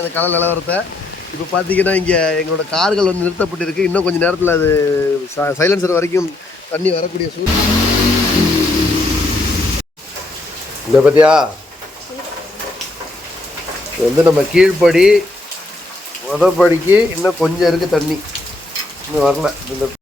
அந்த கடல் நிலவரத்தை இப்போ பார்த்தீங்கன்னா இங்கே எங்களோட கார்கள் வந்து நிறுத்தப்பட்டிருக்கு. இன்னும் கொஞ்சம் நேரத்தில் அது சைலன்சர் வரைக்கும் தண்ணி வரக்கூடிய சூழ்நிலை. இந்த பற்றியா வந்து நம்ம கீழ்ப்படி முதப்படிக்கு இன்னும் கொஞ்சம் இருக்குது, தண்ணி இன்னும் வரல. இந்த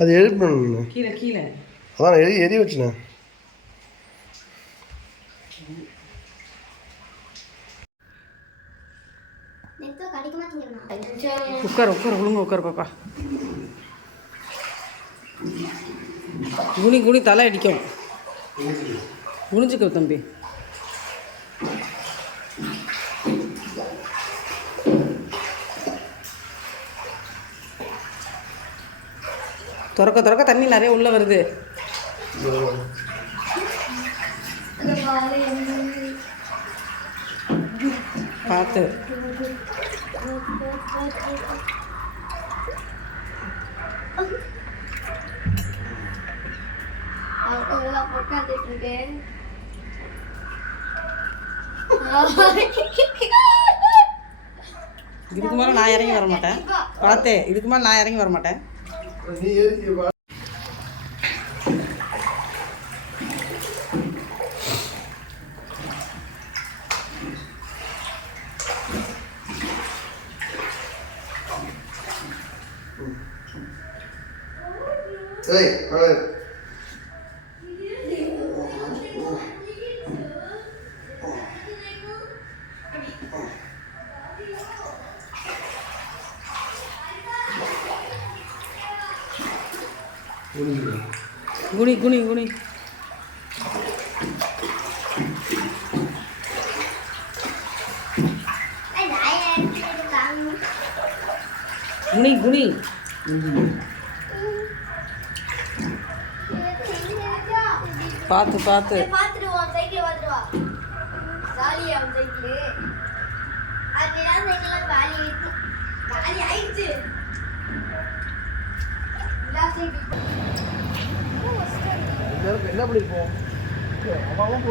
அது எழுப்பணும் கீழே கீழே அதான் எரி வச்சுண்ணே. உட்கார் உட்கார் ஒழுங்கு உட்கார் பாப்பா. குனி குனி தலை அடிக்கும். குனிஞ்சுக்க தம்பி. திறக்க திறக்க தண்ணி நிறைய உள்ள வருது. பார்த்து இதுக்கு மேலே நான் இறங்கி வர மாட்டேன். பார்த்தேன், இதுக்கு மேலே நான் இறங்கி வர மாட்டேன். குனி குனி குனி குனி குனி பார்த்து பார்த்து என்ன பண்ணிருப்போம், அவன்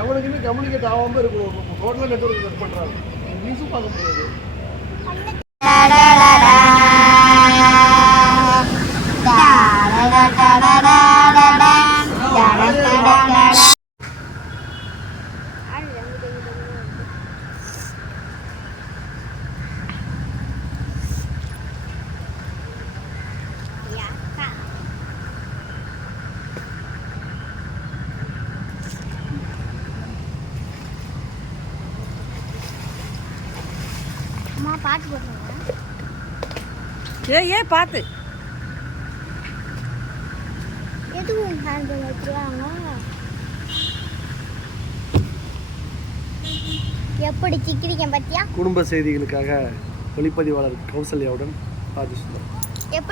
எவனுக்குமே கம்யூனிகேட் ஆகாமல் இருக்கும். ரோட்ல நெட்வொர்க் கட் பண்ணுறாங்க, நியூஸும் பார்க்க முடியாது. பாட்டு போடுறாங்க. ஏ பார்த்து எதுவும் ஹேண்டில் வச்சுருவாங்க. எப்படி சிக்கிரிக்கேன் பார்த்தியா? குடும்ப செய்திகளுக்காக ஒளிப்பதிவாளர் கௌசல்யாவுடன் ராஜேஷ். எப்படி